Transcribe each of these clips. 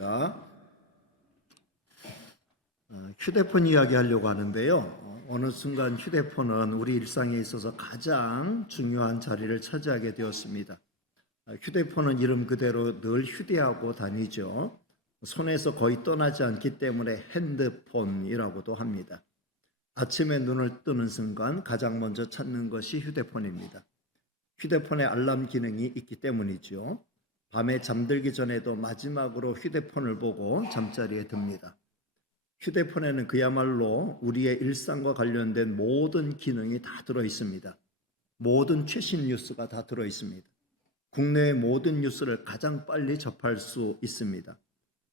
반갑습니다. 휴대폰 이야기하려고 하는데요. 어느 순간 휴대폰은 우리 일상에 있어서 가장 중요한 자리를 차지하게 되었습니다. 휴대폰은 이름 그대로 늘 휴대하고 다니죠. 손에서 거의 떠나지 않기 때문에 핸드폰이라고도 합니다. 아침에 눈을 뜨는 순간 가장 먼저 찾는 것이 휴대폰입니다. 휴대폰에 알람 기능이 있기 때문이죠. 밤에 잠들기 전에도 마지막으로 휴대폰을 보고 잠자리에 듭니다. 휴대폰에는 그야말로 우리의 일상과 관련된 모든 기능이 다 들어 있습니다. 모든 최신 뉴스가 다 들어 있습니다. 국내의 모든 뉴스를 가장 빨리 접할 수 있습니다.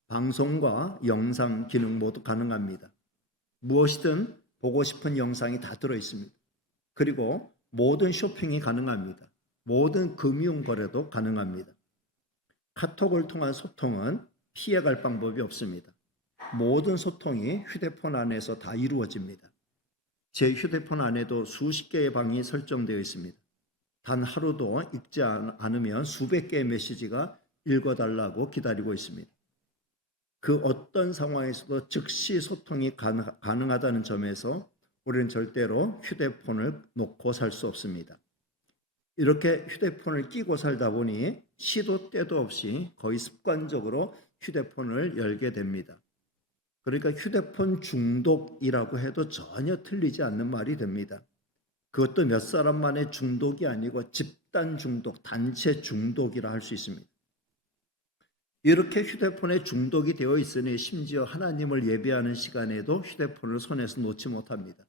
방송과 영상 기능 모두 가능합니다. 무엇이든 보고 싶은 영상이 다 들어 있습니다. 그리고 모든 쇼핑이 가능합니다. 모든 금융 거래도 가능합니다. 카톡을 통한 소통은 피해갈 방법이 없습니다. 모든 소통이 휴대폰 안에서 다 이루어집니다. 제 휴대폰 안에도 수십 개의 방이 설정되어 있습니다. 단 하루도 읽지 않으면 수백 개의 메시지가 읽어달라고 기다리고 있습니다. 그 어떤 상황에서도 즉시 소통이 가능하다는 점에서 우리는 절대로 휴대폰을 놓고 살 수 없습니다. 이렇게 휴대폰을 끼고 살다 보니 시도 때도 없이 거의 습관적으로 휴대폰을 열게 됩니다. 그러니까 휴대폰 중독이라고 해도 전혀 틀리지 않는 말이 됩니다. 그것도 몇 사람만의 중독이 아니고 집단 중독, 단체 중독이라 할 수 있습니다. 이렇게 휴대폰에 중독이 되어 있으니 심지어 하나님을 예배하는 시간에도 휴대폰을 손에서 놓지 못합니다.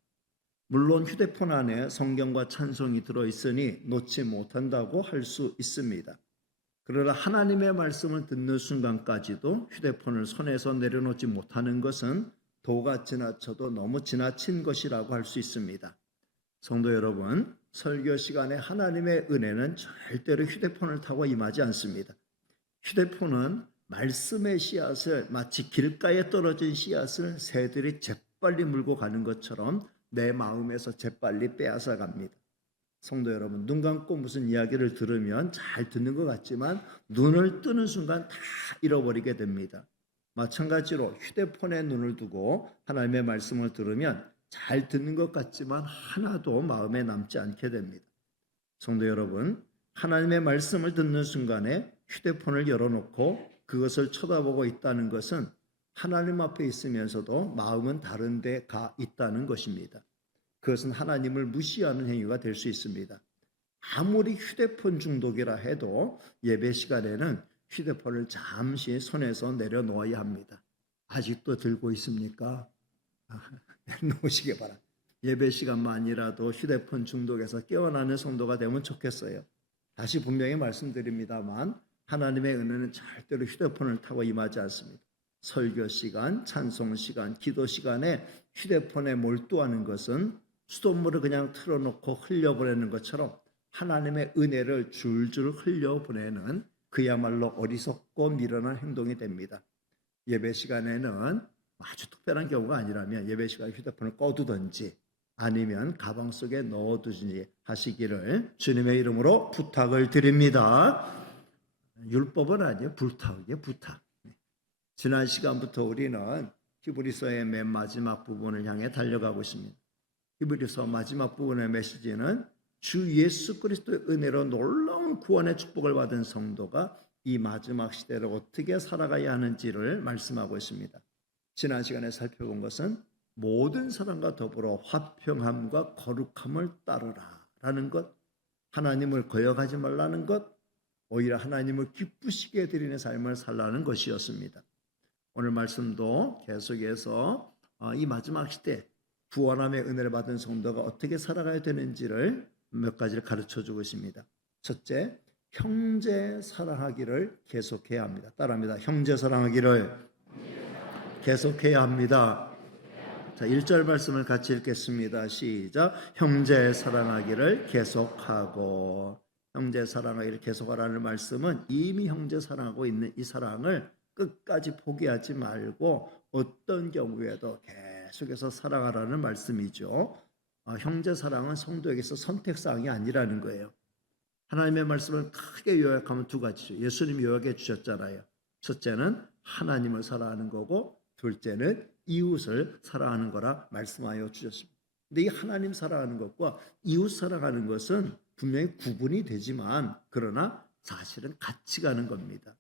물론 휴대폰 안에 성경과 찬송이 들어있으니 놓지 못한다고 할 수 있습니다. 그러나 하나님의 말씀을 듣는 순간까지도 휴대폰을 손에서 내려놓지 못하는 것은 도가 지나쳐도 너무 지나친 것이라고 할 수 있습니다. 성도 여러분, 설교 시간에 하나님의 은혜는 절대로 휴대폰을 타고 임하지 않습니다. 휴대폰은 말씀의 씨앗을 마치 길가에 떨어진 씨앗을 새들이 재빨리 물고 가는 것처럼 내 마음에서 재빨리 빼앗아 갑니다. 성도 여러분, 눈 감고 무슨 이야기를 들으면 잘 듣는 것 같지만 눈을 뜨는 순간 다 잃어버리게 됩니다. 마찬가지로 휴대폰에 눈을 두고 하나님의 말씀을 들으면 잘 듣는 것 같지만 하나도 마음에 남지 않게 됩니다. 성도 여러분, 하나님의 말씀을 듣는 순간에 휴대폰을 열어놓고 그것을 쳐다보고 있다는 것은 하나님 앞에 있으면서도 마음은 다른 데 가 있다는 것입니다. 그것은 하나님을 무시하는 행위가 될 수 있습니다. 아무리 휴대폰 중독이라 해도 예배 시간에는 휴대폰을 잠시 손에서 내려놓아야 합니다. 아직도 들고 있습니까? 놓으시기 바랍니다. 예배 시간만이라도 휴대폰 중독에서 깨어나는 성도가 되면 좋겠어요. 다시 분명히 말씀드립니다만 하나님의 은혜는 절대로 휴대폰을 타고 임하지 않습니다. 설교 시간, 찬송 시간, 기도 시간에 휴대폰에 몰두하는 것은 수돗물을 그냥 틀어놓고 흘려보내는 것처럼 하나님의 은혜를 줄줄 흘려보내는 그야말로 어리석고 미련한 행동이 됩니다. 예배 시간에는 아주 특별한 경우가 아니라면 예배 시간에 휴대폰을 꺼두든지 아니면 가방 속에 넣어두든지 하시기를 주님의 이름으로 부탁을 드립니다. 율법은 아니에요. 부탁이에요. 부탁. 지난 시간부터 우리는 히브리서의 맨 마지막 부분을 향해 달려가고 있습니다. 히브리서 마지막 부분의 메시지는 주 예수 그리스도의 은혜로 놀라운 구원의 축복을 받은 성도가 이 마지막 시대를 어떻게 살아가야 하는지를 말씀하고 있습니다. 지난 시간에 살펴본 것은 모든 사람과 더불어 화평함과 거룩함을 따르라 라는 것, 하나님을 거역하지 말라는 것, 오히려 하나님을 기쁘시게 드리는 삶을 살라는 것이었습니다. 오늘 말씀도 계속해서 이 마지막 시대 구원함의 은혜를 받은 성도가 어떻게 살아가야 되는지를 몇 가지를 가르쳐주고 있습니다. 첫째, 형제 사랑하기를 계속해야 합니다. 따라합니다. 형제 사랑하기를 계속해야 합니다. 자, 1절 말씀을 같이 읽겠습니다. 시작. 형제 사랑하기를 계속하고. 형제 사랑하기를 계속하라는 말씀은 이미 형제 사랑하고 있는 이 사랑을 끝까지 포기하지 말고 어떤 경우에도 계속해서 사랑하라는 말씀이죠. 형제 사랑은 성도에게서 선택사항이 아니라는 거예요. 하나님의 말씀을 크게 요약하면 두 가지죠. 예수님이 요약해 주셨잖아요. 첫째는 하나님을 사랑하는 거고 둘째는 이웃을 사랑하는 거라 말씀하여 주셨습니다. 근데 이 하나님 사랑하는 것과 이웃 사랑하는 것은 분명히 구분이 되지만 그러나 사실은 같이 가는 겁니다.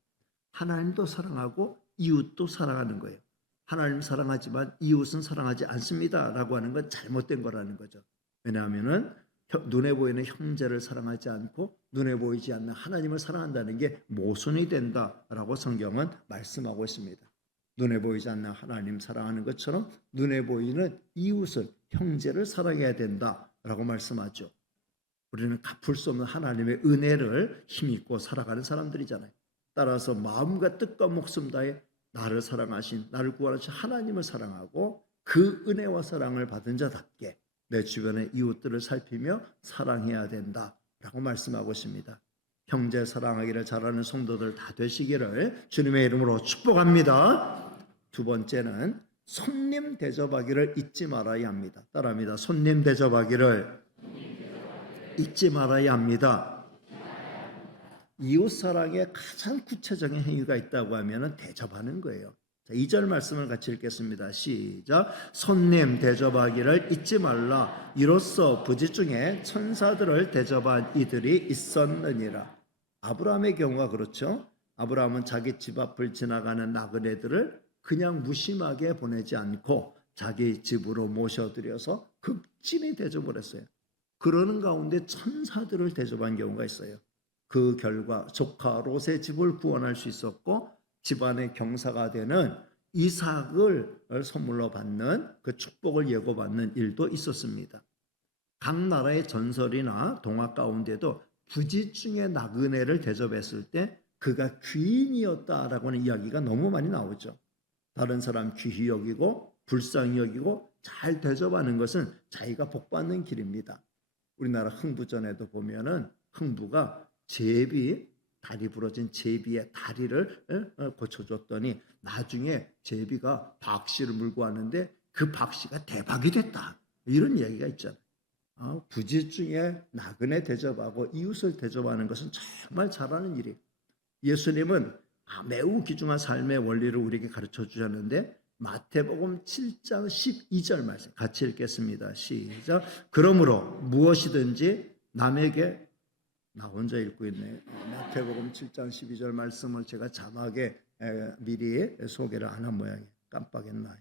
하나님도 사랑하고 이웃도 사랑하는 거예요. 하나님 사랑하지만 이웃은 사랑하지 않습니다 라고 하는 건 잘못된 거라는 거죠. 왜냐하면 눈에 보이는 형제를 사랑하지 않고 눈에 보이지 않는 하나님을 사랑한다는 게 모순이 된다라고 성경은 말씀하고 있습니다. 눈에 보이지 않는 하나님 사랑하는 것처럼 눈에 보이는 이웃을 형제를 사랑해야 된다라고 말씀하죠. 우리는 갚을 수 없는 하나님의 은혜를 힘입고 살아가는 사람들이잖아요. 따라서 마음과 뜻과 목숨 다해 나를 사랑하신 나를 구원하신 하나님을 사랑하고 그 은혜와 사랑을 받은 자답게 내 주변의 이웃들을 살피며 사랑해야 된다라고 말씀하고 있습니다. 형제 사랑하기를 잘하는 성도들 다 되시기를 주님의 이름으로 축복합니다. 두 번째는 손님 대접하기를 잊지 말아야 합니다. 따라합니다. 손님 대접하기를 잊지 말아야 합니다. 이웃사랑의 가장 구체적인 행위가 있다고 하면 대접하는 거예요. 자, 2절 말씀을 같이 읽겠습니다. 시작. 손님 대접하기를 잊지 말라. 이로써 부지 중에 천사들을 대접한 이들이 있었느니라. 아브라함의 경우가 그렇죠. 아브라함은 자기 집 앞을 지나가는 나그네들을 그냥 무심하게 보내지 않고 자기 집으로 모셔들여서 극진히 대접을 했어요. 그러는 가운데 천사들을 대접한 경우가 있어요. 그 결과 조카 롯의 집을 구원할 수 있었고 집안의 경사가 되는 이삭을 선물로 받는 그 축복을 예고받는 일도 있었습니다. 각 나라의 전설이나 동화 가운데도 부지 중에 나그네를 대접했을 때 그가 귀인이었다라고 하는 이야기가 너무 많이 나오죠. 다른 사람 귀히 여기고 불쌍히 여기고 잘 대접하는 것은 자기가 복받는 길입니다. 우리나라 흥부전에도 보면은 흥부가 제비, 다리 부러진 제비의 다리를 고쳐줬더니 나중에 제비가 박씨를 물고 왔는데 그 박씨가 대박이 됐다. 이런 이야기가 있잖아요. 부지 중에 나그네 대접하고 이웃을 대접하는 것은 정말 잘하는 일이에요. 예수님은 매우 귀중한 삶의 원리를 우리에게 가르쳐 주셨는데 마태복음 7장 12절 말씀 같이 읽겠습니다. 시작. 그러므로 무엇이든지 남에게 나 혼자 읽고 있네. 마태복음 7장 12절 말씀을 제가 자막에 미리 소개를 안 한 모양이에요. 깜빡했나.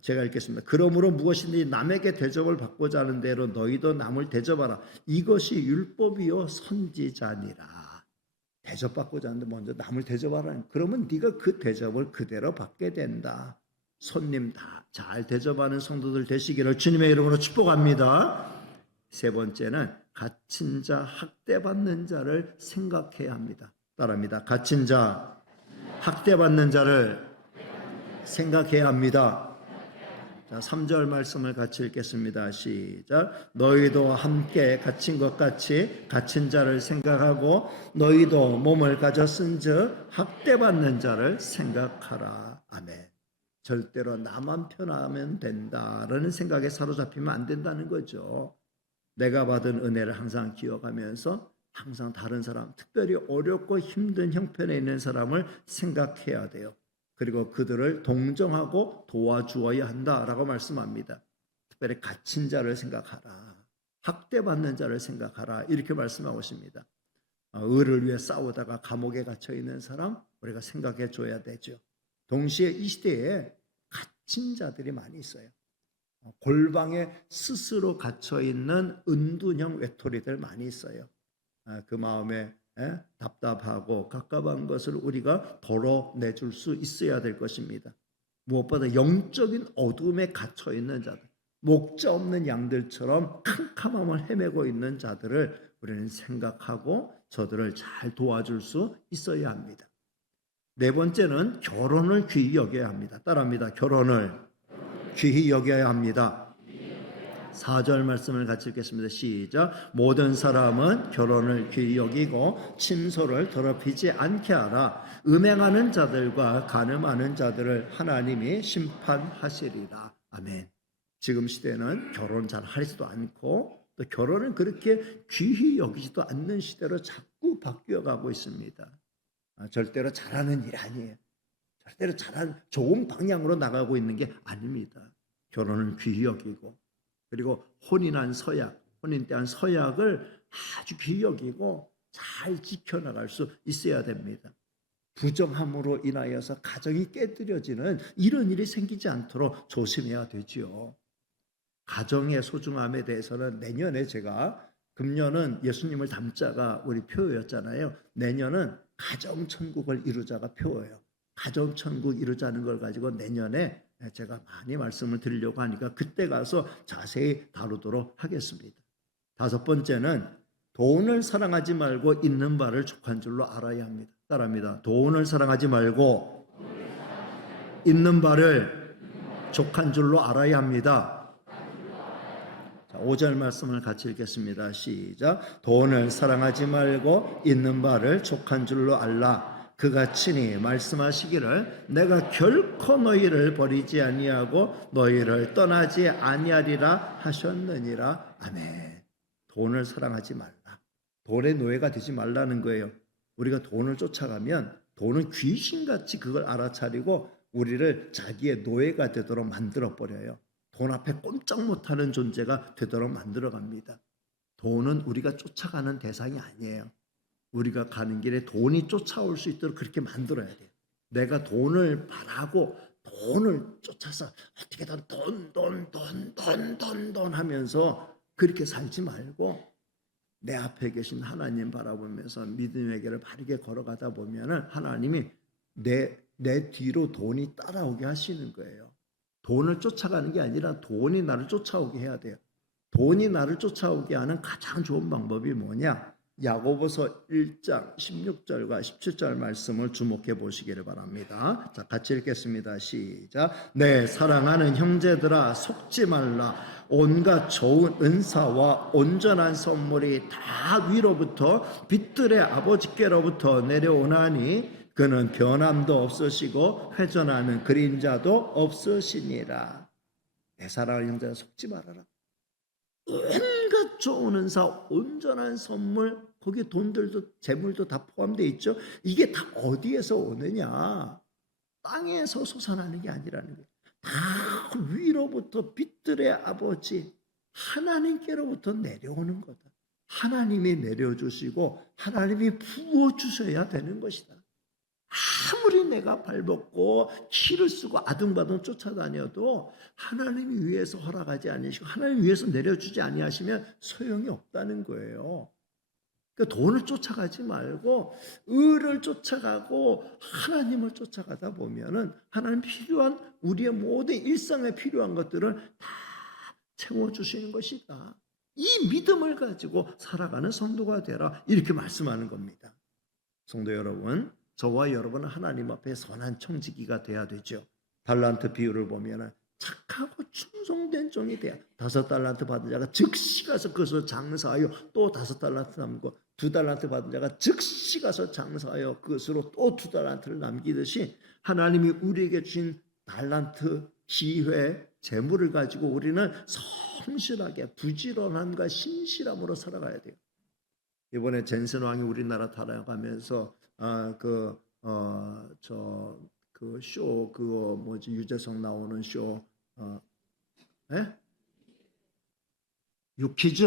제가 읽겠습니다. 그러므로 무엇이든지 남에게 대접을 받고자 하는 대로 너희도 남을 대접하라. 이것이 율법이요 선지자니라. 대접받고자 하는데 먼저 남을 대접하라. 그러면 네가 그 대접을 그대로 받게 된다. 손님 다 잘 대접하는 성도들 되시기를 주님의 이름으로 축복합니다. 세 번째는 갇힌 자, 학대받는 자를 생각해야 합니다. 따라합니다. 갇힌 자, 학대받는 자를 생각해야 합니다. 자, 3절 말씀을 같이 읽겠습니다. 시작. 너희도 함께 갇힌 것 같이 갇힌 자를 생각하고 너희도 몸을 가져 쓴즉 학대받는 자를 생각하라. 아멘. 절대로 나만 편하면 된다라는 생각에 사로잡히면 안 된다는 거죠. 내가 받은 은혜를 항상 기억하면서 항상 다른 사람, 특별히 어렵고 힘든 형편에 있는 사람을 생각해야 돼요. 그리고 그들을 동정하고 도와주어야 한다라고 말씀합니다. 특별히 갇힌 자를 생각하라. 학대받는 자를 생각하라. 이렇게 말씀하고 있습니다. 의를 위해 싸우다가 감옥에 갇혀 있는 사람 우리가 생각해 줘야 되죠. 동시에 이 시대에 갇힌 자들이 많이 있어요. 골방에 스스로 갇혀 있는 은둔형 외톨이들 많이 있어요. 그 마음에 답답하고 갑갑한 것을 우리가 덜어내줄 수 있어야 될 것입니다. 무엇보다 영적인 어둠에 갇혀 있는 자들, 목자 없는 양들처럼 캄캄함을 헤매고 있는 자들을 우리는 생각하고 저들을 잘 도와줄 수 있어야 합니다. 네 번째는 결혼을 귀히 여겨야 합니다. 따라합니다. 결혼을 귀히 여겨야 합니다. 4절 말씀을 같이 읽겠습니다. 시작. 모든 사람은 결혼을 귀히 여기고 침소를 더럽히지 않게 하라. 음행하는 자들과 간음하는 자들을 하나님이 심판하시리라. 아멘. 지금 시대는 결혼 잘 하지도 않고 또 결혼은 그렇게 귀히 여기지도 않는 시대로 자꾸 바뀌어가고 있습니다. 절대로 잘하는 일 아니에요. 절대로 좋은 방향으로 나가고 있는 게 아닙니다. 결혼은 귀히 여기고, 그리고 혼인한 서약, 혼인 때 한 서약을 아주 귀히 여기고 잘 지켜나갈 수 있어야 됩니다. 부정함으로 인하여서 가정이 깨뜨려지는 이런 일이 생기지 않도록 조심해야 되지요. 가정의 소중함에 대해서는 내년에 제가, 금년은 예수님을 닮자가 우리 표어였잖아요. 내년은 가정천국을 이루자가 표어예요. 가정천국 이루자는 걸 가지고 내년에 제가 많이 말씀을 드리려고 하니까 그때 가서 자세히 다루도록 하겠습니다. 다섯 번째는 돈을 사랑하지 말고 있는 바를 족한 줄로 알아야 합니다. 따라합니다. 돈을 사랑하지 말고 있는 바를 족한 줄로 알아야 합니다. 5절 말씀을 같이 읽겠습니다. 시작. 돈을 사랑하지 말고 있는 바를 족한 줄로 알라. 그가 친히 말씀하시기를 내가 결코 너희를 버리지 아니하고 너희를 떠나지 아니하리라 하셨느니라. 아멘. 돈을 사랑하지 말라. 돈의 노예가 되지 말라는 거예요. 우리가 돈을 쫓아가면 돈은 귀신같이 그걸 알아차리고 우리를 자기의 노예가 되도록 만들어버려요. 돈 앞에 꼼짝 못하는 존재가 되도록 만들어갑니다. 돈은 우리가 쫓아가는 대상이 아니에요. 우리가 가는 길에 돈이 쫓아올 수 있도록 그렇게 만들어야 돼요. 내가 돈을 바라고 돈을 쫓아서 어떻게든 돈 하면서 그렇게 살지 말고 내 앞에 계신 하나님 바라보면서 믿음의 길을 바르게 걸어가다 보면은 하나님이 내 뒤로 돈이 따라오게 하시는 거예요. 돈을 쫓아가는 게 아니라 돈이 나를 쫓아오게 해야 돼요. 돈이 나를 쫓아오게 하는 가장 좋은 방법이 뭐냐? 야고보서 1장 16절과 17절 말씀을 주목해 보시기를 바랍니다. 자, 같이 읽겠습니다. 시작. 내 사랑하는 형제들아 속지 말라. 온갖 좋은 은사와 온전한 선물이 다 위로부터 빛들의 아버지께로부터 내려오나니 그는 변함도 없으시고 회전하는 그림자도 없으시니라. 내 사랑하는 형제들아 속지 말아라. 온갖 좋은 은사, 온전한 선물, 거기에 돈들도 재물도 다 포함되어 있죠. 이게 다 어디에서 오느냐? 땅에서 솟아나는 게 아니라는 거예요. 다 위로부터 빛들의 아버지 하나님께로부터 내려오는 거다. 하나님이 내려주시고 하나님이 부어주셔야 되는 것이다. 아무리 내가 발벗고 키를 쓰고 아둥바둥 쫓아다녀도 하나님이 위에서 허락하지 아니시고 하나님 위에서 내려주지 아니하시면 소용이 없다는 거예요. 그러니까 돈을 쫓아가지 말고 의를 쫓아가고 하나님을 쫓아가다 보면은 하나님 필요한 우리의 모든 일상에 필요한 것들을 다 채워주시는 것이다. 이 믿음을 가지고 살아가는 성도가 되라 이렇게 말씀하는 겁니다. 성도 여러분, 저와 여러분은 하나님 앞에 선한 청지기가 돼야 되죠. 달란트 비유를 보면 착하고 충성된 종이 돼야 5달란트 받은 자가 즉시 가서 그것을 장사하여 또 5달란트 남고 2달란트 받은 자가 즉시 가서 장사하여 그것으로 또 2달란트를 남기듯이 하나님이 우리에게 주신 달란트, 기회, 재물을 가지고 우리는 성실하게 부지런함과 신실함으로 살아가야 돼요. 이번에 젠슨 왕이 우리나라 타락하면서 쇼 그거 뭐지 유재석 나오는 쇼 유퀴즈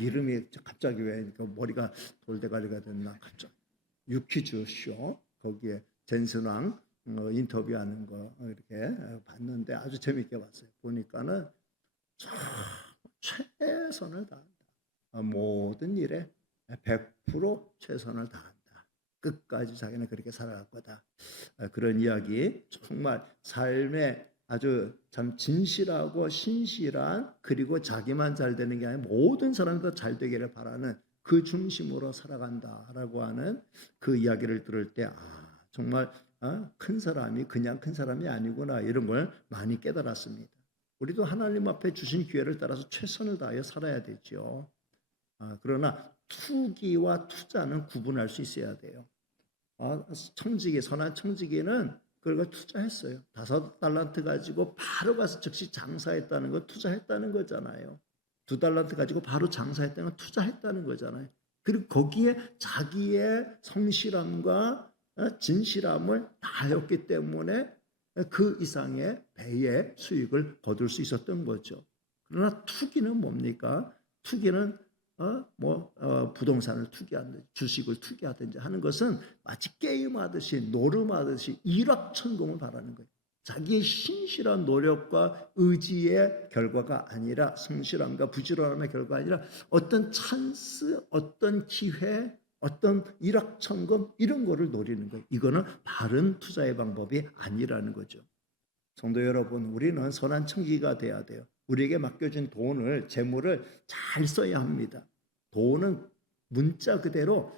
이름이 갑자기 왜 머리가 돌대가리가 됐나 갑자기 유퀴즈 쇼 거기에 젠슨 왕 인터뷰하는 거 이렇게 봤는데 아주 재밌게 봤어요. 보니까는 최선을 다한다. 모든 일에 100% 최선을 다한다. 끝까지 자기는 그렇게 살아갈 거다. 그런 이야기 정말 삶에 아주 참 진실하고 신실한 그리고 자기만 잘 되는 게 아니라 모든 사람도 잘 되기를 바라는 그 중심으로 살아간다라고 하는 그 이야기를 들을 때 정말 큰 사람이 그냥 큰 사람이 아니구나 이런 걸 많이 깨달았습니다. 우리도 하나님 앞에 주신 기회를 따라서 최선을 다하여 살아야 되죠. 그러나 투기와 투자는 구분할 수 있어야 돼요. 청지기, 선한 청지기는 그걸 투자했어요. 5달란트 가지고 바로 가서 즉시 장사했다는 거 투자했다는 거잖아요. 2달란트 가지고 바로 장사했다는 건 투자했다는 거잖아요. 그리고 거기에 자기의 성실함과 진실함을 다하였기 때문에 그 이상의 배의 수익을 거둘 수 있었던 거죠. 그러나 투기는 뭡니까? 투기는 부동산을 투기하든지 주식을 투기하든지 하는 것은 마치 게임하듯이 노름하듯이 일확천금을 바라는 거예요. 자기의 신실한 노력과 의지의 결과가 아니라, 성실함과 부지런함의 결과가 아니라 어떤 찬스, 어떤 기회, 어떤 일확천금 이런 거를 노리는 거예요. 이거는 바른 투자의 방법이 아니라는 거죠. 성도 여러분, 우리는 선한 청지기가 돼야 돼요. 우리에게 맡겨진 돈을, 재물을 잘 써야 합니다. 돈은 문자 그대로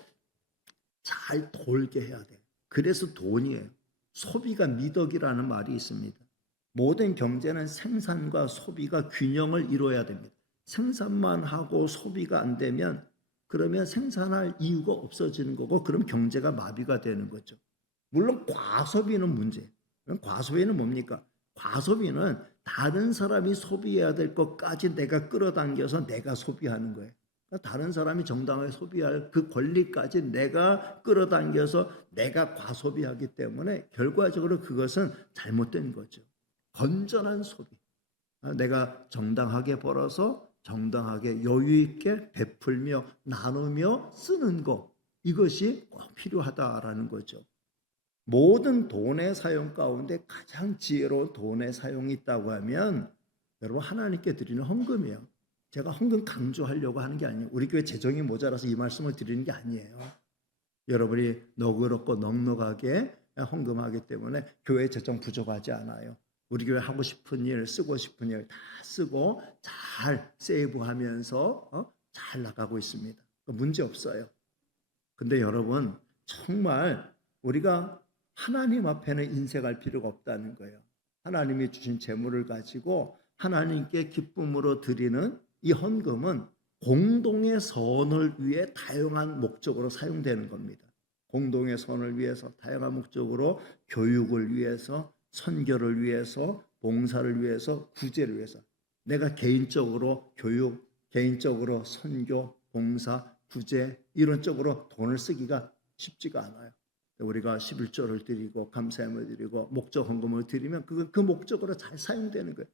잘 돌게 해야 돼요. 그래서 돈이에요. 소비가 미덕이라는 말이 있습니다. 모든 경제는 생산과 소비가 균형을 이루어야 됩니다. 생산만 하고 소비가 안 되면 그러면 생산할 이유가 없어지는 거고, 그럼 경제가 마비가 되는 거죠. 물론 과소비는 문제예요. 과소비는 뭡니까? 과소비는 다른 사람이 소비해야 될 것까지 내가 끌어당겨서 내가 소비하는 거예요. 다른 사람이 정당하게 소비할 그 권리까지 내가 끌어당겨서 내가 과소비하기 때문에 결과적으로 그것은 잘못된 거죠. 건전한 소비. 내가 정당하게 벌어서 정당하게 여유 있게 베풀며 나누며 쓰는 것, 이것이 꼭 필요하다라는 거죠. 모든 돈의 사용 가운데 가장 지혜로운 돈의 사용이 있다고 하면 여러분, 하나님께 드리는 헌금이에요. 제가 헌금 강조하려고 하는 게 아니에요. 우리 교회 재정이 모자라서 이 말씀을 드리는 게 아니에요. 여러분이 너그럽고 넉넉하게 헌금하기 때문에 교회 재정 부족하지 않아요. 우리 교회 하고 싶은 일, 쓰고 싶은 일 다 쓰고 잘 세이브하면서 잘 나가고 있습니다. 문제 없어요. 근데 여러분, 정말 우리가 하나님 앞에는 인색할 필요가 없다는 거예요. 하나님이 주신 재물을 가지고 하나님께 기쁨으로 드리는 이 헌금은 공동의 선을 위해 다양한 목적으로 사용되는 겁니다. 공동의 선을 위해서, 다양한 목적으로, 교육을 위해서, 선교를 위해서, 봉사를 위해서, 구제를 위해서. 내가 개인적으로 교육, 개인적으로 선교, 봉사, 구제 이런 쪽으로 돈을 쓰기가 쉽지가 않아요. 우리가 11조를 드리고 감사함을 드리고 목적 헌금을 드리면 그건 그 목적으로 잘 사용되는 거예요.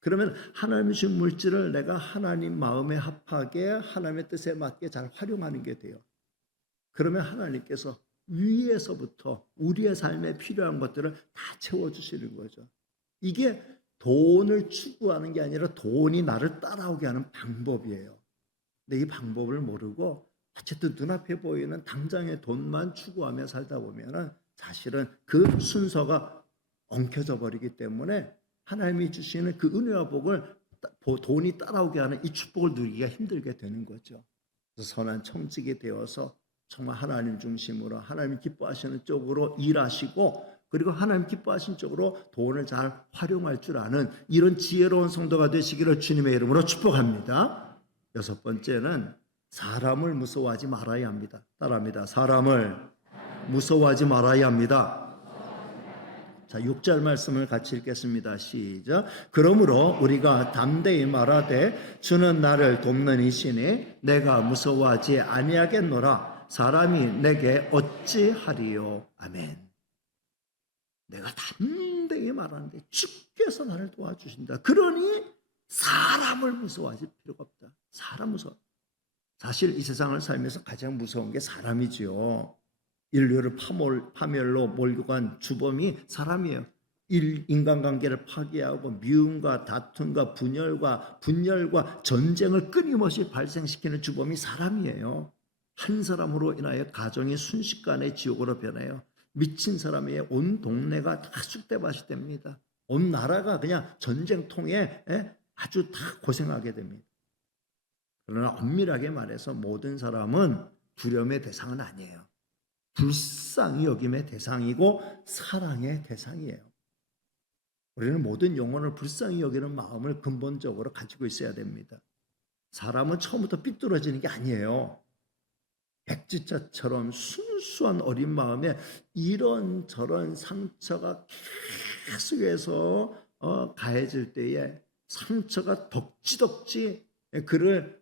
그러면 하나님이 주신 물질을 내가 하나님 마음에 합하게, 하나님의 뜻에 맞게 잘 활용하는 게 돼요. 그러면 하나님께서 위에서부터 우리의 삶에 필요한 것들을 다 채워주시는 거죠. 이게 돈을 추구하는 게 아니라 돈이 나를 따라오게 하는 방법이에요. 근데 이 방법을 모르고 어쨌든 눈앞에 보이는 당장의 돈만 추구하며 살다 보면 사실은 그 순서가 엉켜져 버리기 때문에 하나님이 주시는 그 은혜와 복을 돈이 따라오게 하는 이 축복을 누리기가 힘들게 되는 거죠. 그래서 선한 청지기 되어서 정말 하나님 중심으로 하나님 기뻐하시는 쪽으로 일하시고, 그리고 하나님 기뻐하신 쪽으로 돈을 잘 활용할 줄 아는 이런 지혜로운 성도가 되시기를 주님의 이름으로 축복합니다. 여섯 번째는 사람을 무서워하지 말아야 합니다. 따라합니다. 사람을 무서워하지 말아야 합니다. 자, 6절 말씀을 같이 읽겠습니다. 시작. 그러므로 우리가 담대히 말하되 주는 나를 돕는 이시니 내가 무서워하지 아니하겠노라. 사람이 내게 어찌하리요. 아멘. 내가 담대히 말하는데 주께서 나를 도와주신다. 그러니 사람을 무서워하실 필요가 없다. 사람 무서워. 사실 이 세상을 살면서 가장 무서운 게 사람이지요. 인류를 파멸로 몰고 간 주범이 사람이에요. 인간관계를 파괴하고 미움과 다툼과 분열과 전쟁을 끊임없이 발생시키는 주범이 사람이에요. 한 사람으로 인하여 가정이 순식간에 지옥으로 변해요. 미친 사람의 온 동네가 다 쑥대밭이 됩니다. 온 나라가 그냥 전쟁통에 아주 다 고생하게 됩니다. 그러나 엄밀하게 말해서 모든 사람은 두려움의 대상은 아니에요. 불쌍히 여김의 대상이고 사랑의 대상이에요. 우리는 모든 영혼을 불쌍히 여기는 마음을 근본적으로 가지고 있어야 됩니다. 사람은 처음부터 삐뚤어지는 게 아니에요. 백지자처럼 순수한 어린 마음에 이런저런 상처가 계속해서 가해질 때에 상처가 덕지덕지 그를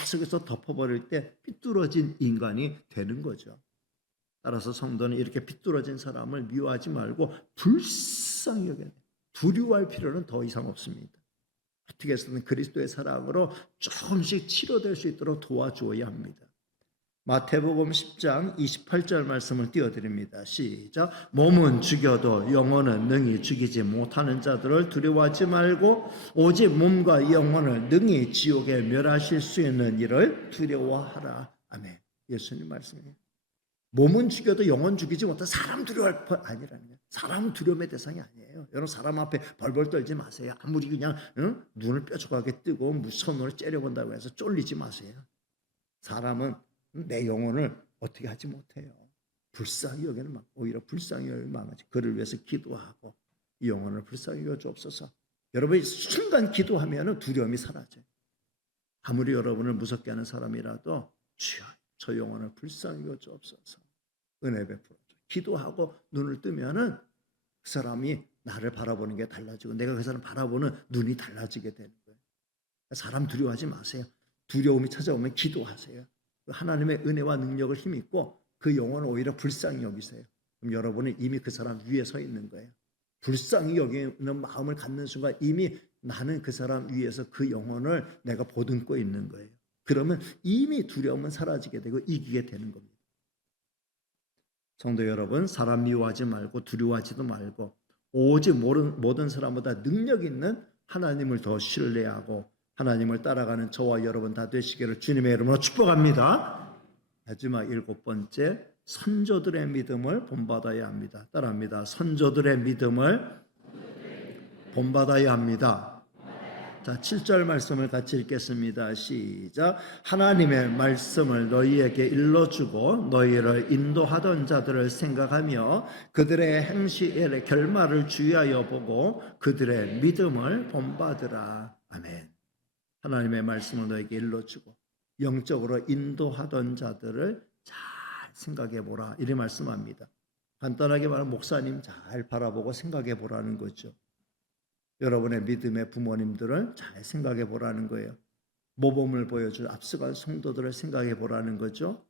계속해서 덮어버릴 때 삐뚤어진 인간이 되는 거죠. 따라서 성도는 이렇게 삐뚤어진 사람을 미워하지 말고 불쌍히 여겨야 돼요. 두려워할 필요는 더 이상 없습니다. 어떻게 해서든 그리스도의 사랑으로 조금씩 치료될 수 있도록 도와주어야 합니다. 마태복음 10장 28절 말씀을 띄워드립니다. 시작. 몸은 죽여도 영혼은 능히 죽이지 못하는 자들을 두려워하지 말고 오직 몸과 영혼을 능히 지옥에 멸하실 수 있는 이를 두려워하라. 아멘. 예수님 말씀이에요. 몸은 죽여도 영혼 죽이지 못한 사람 두려워할 것 아니라는 거예요. 사람은 두려움의 대상이 아니에요. 여러분 사람 앞에 벌벌 떨지 마세요. 아무리 그냥 눈을 뾰족하게 뜨고 손으로 째려본다고 해서 쫄리지 마세요. 사람은 내 영혼을 어떻게 하지 못해요. 불쌍히 여기는 오히려 불쌍히 여기는 마음이지. 그를 위해서 기도하고 이 영혼을 불쌍히 여겨 주옵소서. 여러분이 순간 기도하면 두려움이 사라져요. 아무리 여러분을 무섭게 하는 사람이라도 주여 저 영혼을 불쌍히 여겨 주옵소서. 은혜 베풀어 줘. 기도하고 눈을 뜨면은 그 사람이 나를 바라보는 게 달라지고 내가 그 사람 바라보는 눈이 달라지게 되는 거예요. 사람 두려워하지 마세요. 두려움이 찾아오면 기도하세요. 하나님의 은혜와 능력을 힘입고 그 영혼을 오히려 불쌍히 여기세요. 그럼 여러분은 이미 그 사람 위에 서 있는 거예요. 불쌍히 여기는 마음을 갖는 순간 이미 나는 그 사람 위에서 그 영혼을 내가 보듬고 있는 거예요. 그러면 이미 두려움은 사라지게 되고 이기게 되는 겁니다. 성도 여러분, 사람 미워하지 말고 두려워하지도 말고 오직 모든 사람보다 능력 있는 하나님을 더 신뢰하고 하나님을 따라가는 저와 여러분 다 되시기를 주님의 이름으로 축복합니다. 마지막 7번째, 선조들의 믿음을 본받아야 합니다. 따라합니다. 선조들의 믿음을 본받아야 합니다. 자, 7절 말씀을 같이 읽겠습니다. 시작. 하나님의 말씀을 너희에게 일러주고 너희를 인도하던 자들을 생각하며 그들의 행실의 결말을 주의하여 보고 그들의 믿음을 본받으라. 아멘. 하나님의 말씀을 너에게 일러주고 영적으로 인도하던 자들을 잘 생각해 보라. 이렇게 말씀합니다. 간단하게 말하면 목사님 잘 바라보고 생각해 보라는 거죠. 여러분의 믿음의 부모님들을 잘 생각해 보라는 거예요. 모범을 보여줄 앞서간 성도들을 생각해 보라는 거죠.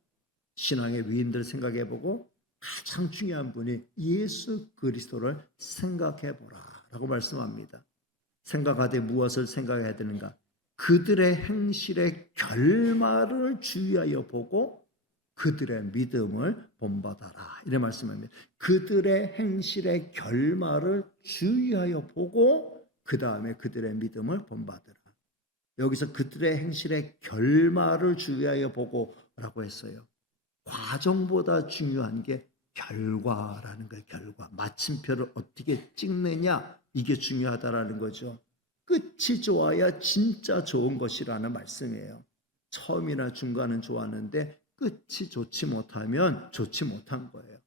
신앙의 위인들 생각해 보고 가장 중요한 분이 예수 그리스도를 생각해 보라라고 말씀합니다. 생각하되 무엇을 생각해야 되는가? 그들의 행실의 결말을 주의하여 보고 그들의 믿음을 본받아라. 이래 말씀합니다. 그들의 행실의 결말을 주의하여 보고 그 다음에 그들의 믿음을 본받으라. 여기서 그들의 행실의 결말을 주의하여 보고라고 했어요. 과정보다 중요한 게 결과라는 거예요. 결과. 마침표를 어떻게 찍느냐 이게 중요하다라는 거죠. 끝이 좋아야 진짜 좋은 것이라는 말씀이에요. 처음이나 중간은 좋았는데 끝이 좋지 못하면 좋지 못한 거예요.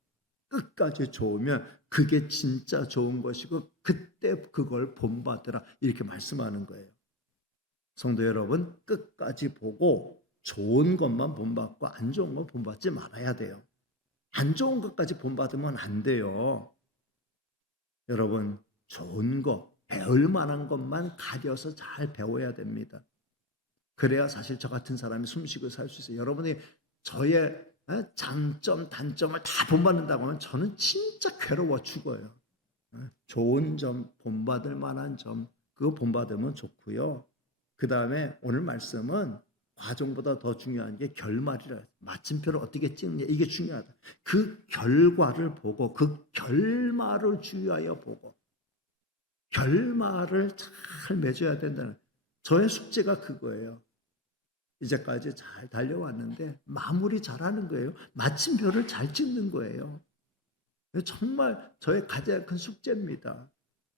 끝까지 좋으면 그게 진짜 좋은 것이고 그때 그걸 본받으라 이렇게 말씀하는 거예요. 성도 여러분, 끝까지 보고 좋은 것만 본받고 안 좋은 건 본받지 말아야 돼요. 안 좋은 것까지 본받으면 안 돼요. 여러분, 좋은 거, 배울 만한 것만 가려서 잘 배워야 됩니다. 그래야 사실 저 같은 사람이 숨쉬고 살 수 있어요. 여러분이 저의 장점, 단점을 다 본받는다고 하면 저는 진짜 괴로워 죽어요. 좋은 점, 본받을 만한 점, 그거 본받으면 좋고요. 그 다음에 오늘 말씀은 과정보다 더 중요한 게 결말이라. 마침표를 어떻게 찍느냐 이게 중요하다. 그 결과를 보고 그 결말을 주의하여 보고 결말을 잘 맺어야 된다는 저의 숙제가 그거예요. 이제까지 잘 달려왔는데 마무리 잘하는 거예요. 마침표를 잘 찍는 거예요. 정말 저의 가장 큰 숙제입니다.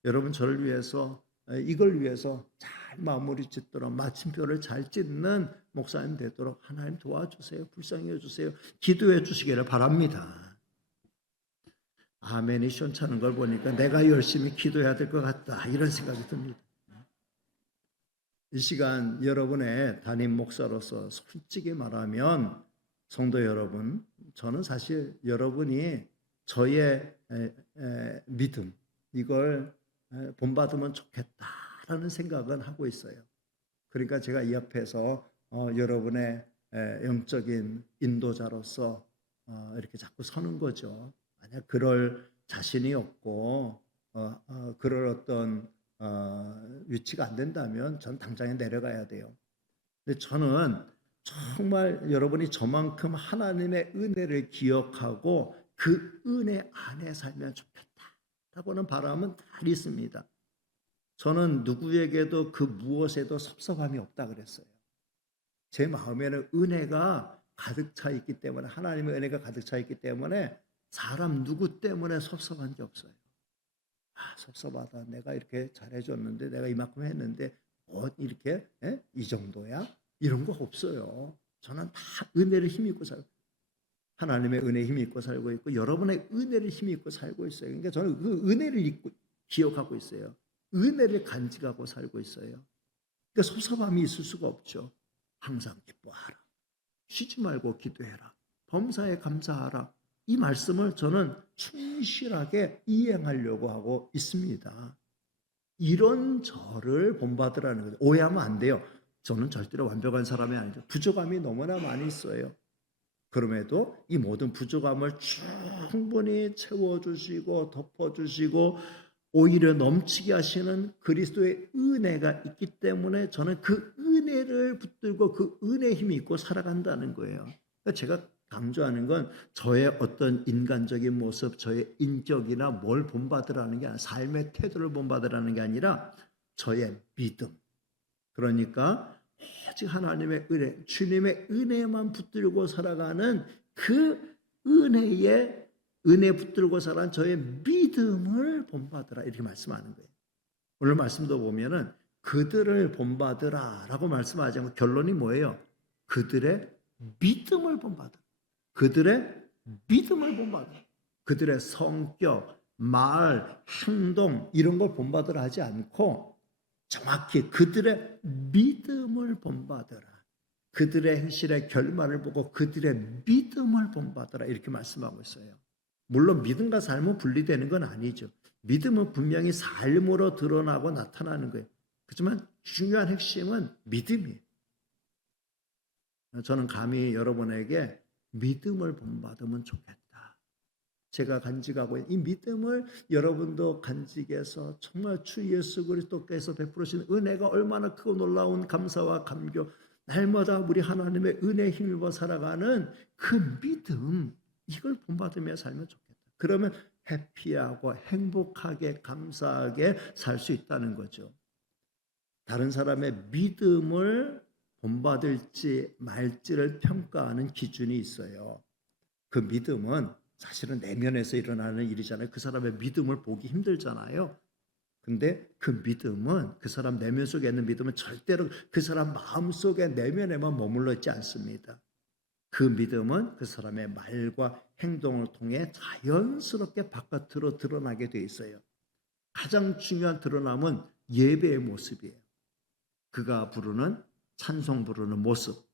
여러분 저를 위해서 이걸 위해서 잘 마무리 짓도록 마침표를 잘 찍는 목사님 되도록 하나님 도와주세요. 불쌍히 해주세요. 기도해 주시기를 바랍니다. 아멘이 시원찮은 걸 보니까 내가 열심히 기도해야 될 것 같다 이런 생각이 듭니다. 이 시간 여러분의 담임 목사로서 솔직히 말하면 성도 여러분, 저는 사실 여러분이 저의 믿음 이걸 본받으면 좋겠다라는 생각은 하고 있어요. 그러니까 제가 이 앞에서 여러분의 영적인 인도자로서 이렇게 자꾸 서는 거죠. 만약 그럴 자신이 없고 그럴 어떤 위치가 안 된다면 전 당장에 내려가야 돼요. 근데 저는 정말 여러분이 저만큼 하나님의 은혜를 기억하고 그 은혜 안에 살면 좋겠다라고는 바람은 다 있습니다. 저는 누구에게도 그 무엇에도 섭섭함이 없다 그랬어요. 제 마음에는 은혜가 가득 차 있기 때문에, 하나님의 은혜가 가득 차 있기 때문에 사람 누구 때문에 섭섭한 게 없어요. 섭섭하다. 내가 이렇게 잘해줬는데, 내가 이만큼 했는데 뭐 이렇게 이 정도야? 이런 거 없어요. 저는 다 은혜를 힘입고 살고, 하나님의 은혜 힘입고 살고 있고, 여러분의 은혜를 힘입고 살고 있어요. 그러니까 저는 그 은혜를 기억하고 있어요. 은혜를 간직하고 살고 있어요. 그러니까 섭섭함이 있을 수가 없죠. 항상 기뻐하라. 쉬지 말고 기도해라. 범사에 감사하라. 이 말씀을 저는 충실하게 이행하려고 하고 있습니다. 이런 저를 본받으라는 거죠. 오해하면 안 돼요. 저는 절대로 완벽한 사람이 아니죠. 부족함이 너무나 많이 있어요. 그럼에도 이 모든 부족함을 충분히 채워주시고 덮어주시고 오히려 넘치게 하시는 그리스도의 은혜가 있기 때문에 저는 그 은혜를 붙들고 그 은혜에 힘이 있고 살아간다는 거예요. 그러니까 제가 강조하는 건 저의 어떤 인간적인 모습, 저의 인격이나 뭘 본받으라는 게 아니라, 삶의 태도를 본받으라는 게 아니라 저의 믿음. 그러니까 오직 하나님의 은혜, 주님의 은혜만 붙들고 살아가는 그 은혜 붙들고 살아가는 저의 믿음을 본받으라, 이렇게 말씀하는 거예요. 오늘 말씀도 보면은 그들을 본받으라라고 말씀하지 않고 결론이 뭐예요? 그들의 믿음을 본받으라. 그들의 믿음을 본받으라. 그들의 성격, 말, 행동 이런 걸 본받으라 하지 않고 정확히 그들의 믿음을 본받으라. 그들의 행실의 결말을 보고 그들의 믿음을 본받으라, 이렇게 말씀하고 있어요. 물론 믿음과 삶은 분리되는 건 아니죠. 믿음은 분명히 삶으로 드러나고 나타나는 거예요. 그렇지만 중요한 핵심은 믿음이에요. 저는 감히 여러분에게 믿음을 본받으면 좋겠다. 제가 간직하고 있는 이 믿음을 여러분도 간직해서 정말 주 예수 그리스도께서 베푸신 은혜가 얼마나 크고 놀라운 감사와 감격, 날마다 우리 하나님의 은혜에 힘입어 살아가는 그 믿음, 이걸 본받으며 살면 좋겠다. 그러면 해피하고 행복하게 감사하게 살 수 있다는 거죠. 다른 사람의 믿음을 본받을지 말지를 평가하는 기준이 있어요. 그 믿음은 사실은 내면에서 일어나는 일이잖아요. 그 사람의 믿음을 보기 힘들잖아요. 근데 그 믿음은, 그 사람 내면 속에 있는 믿음은 절대로 그 사람 마음 속에 내면에만 머물러 있지 않습니다. 그 믿음은 그 사람의 말과 행동을 통해 자연스럽게 바깥으로 드러나게 돼 있어요. 가장 중요한 드러남은 예배의 모습이에요. 그가 부르는 찬송 부르는 모습,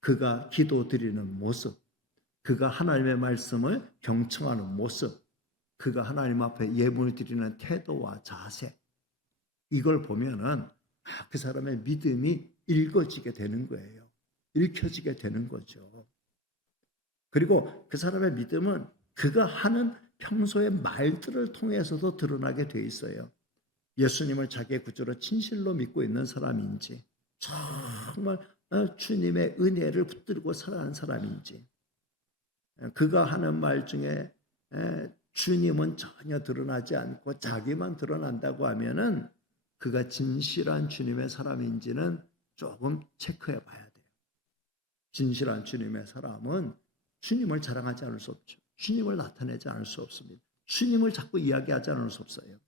그가 기도 드리는 모습, 그가 하나님의 말씀을 경청하는 모습, 그가 하나님 앞에 예물을 드리는 태도와 자세, 이걸 보면은 그 사람의 믿음이 읽어지게 되는 거예요. 읽혀지게 되는 거죠. 그리고 그 사람의 믿음은 그가 하는 평소의 말들을 통해서도 드러나게 돼 있어요. 예수님을 자기의 구주로 진실로 믿고 있는 사람인지, 정말 주님의 은혜를 붙들고 살아가는 사람인지, 그가 하는 말 중에 주님은 전혀 드러나지 않고 자기만 드러난다고 하면은 그가 진실한 주님의 사람인지는 조금 체크해 봐야 돼요. 진실한 주님의 사람은 주님을 자랑하지 않을 수 없죠. 주님을 나타내지 않을 수 없습니다. 주님을 자꾸 이야기하지 않을 수 없어요.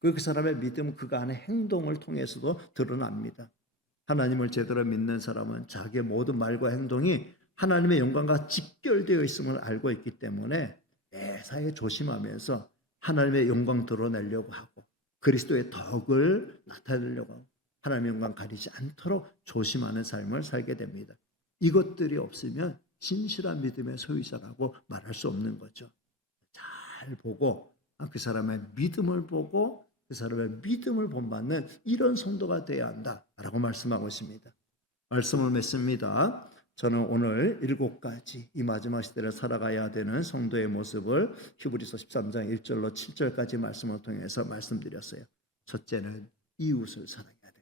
그 사람의 믿음은 그가 하는 행동을 통해서도 드러납니다. 하나님을 제대로 믿는 사람은 자기의 모든 말과 행동이 하나님의 영광과 직결되어 있음을 알고 있기 때문에 매사에 조심하면서 하나님의 영광 드러내려고 하고 그리스도의 덕을 나타내려고 하고 하나님의 영광 가리지 않도록 조심하는 삶을 살게 됩니다. 이것들이 없으면 진실한 믿음의 소유자라고 말할 수 없는 거죠. 잘 보고 그 사람의 믿음을 보고 그 사람의 믿음을 본받는 이런 성도가 되어야 한다라고 말씀하고 있습니다. 말씀을 맺습니다. 저는 오늘 7가지 이 마지막 시대를 살아가야 되는 성도의 모습을 히브리서 13장 1절로 7절까지 말씀을 통해서 말씀드렸어요. 첫째는 이웃을 사랑해야 된다.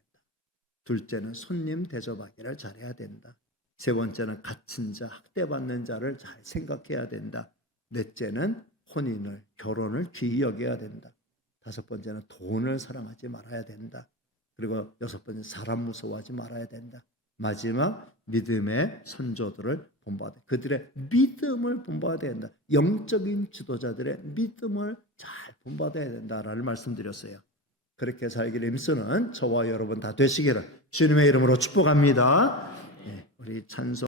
둘째는 손님 대접하기를 잘해야 된다. 세 번째는 갇힌 자, 학대받는 자를 잘 생각해야 된다. 넷째는 혼인을, 결혼을 귀히 여겨야 된다. 다섯 번째는 돈을 사랑하지 말아야 된다. 그리고 여섯 번째 사람 무서워하지 말아야 된다. 마지막 믿음의 선조들을 본받아야 된다. 그들의 믿음을 본받아야 된다. 영적인 지도자들의 믿음을 잘 본받아야 된다라는 말씀드렸어요. 그렇게 살기를 힘쓰는 저와 여러분 다 되시기를 주님의 이름으로 축복합니다. 우리 찬송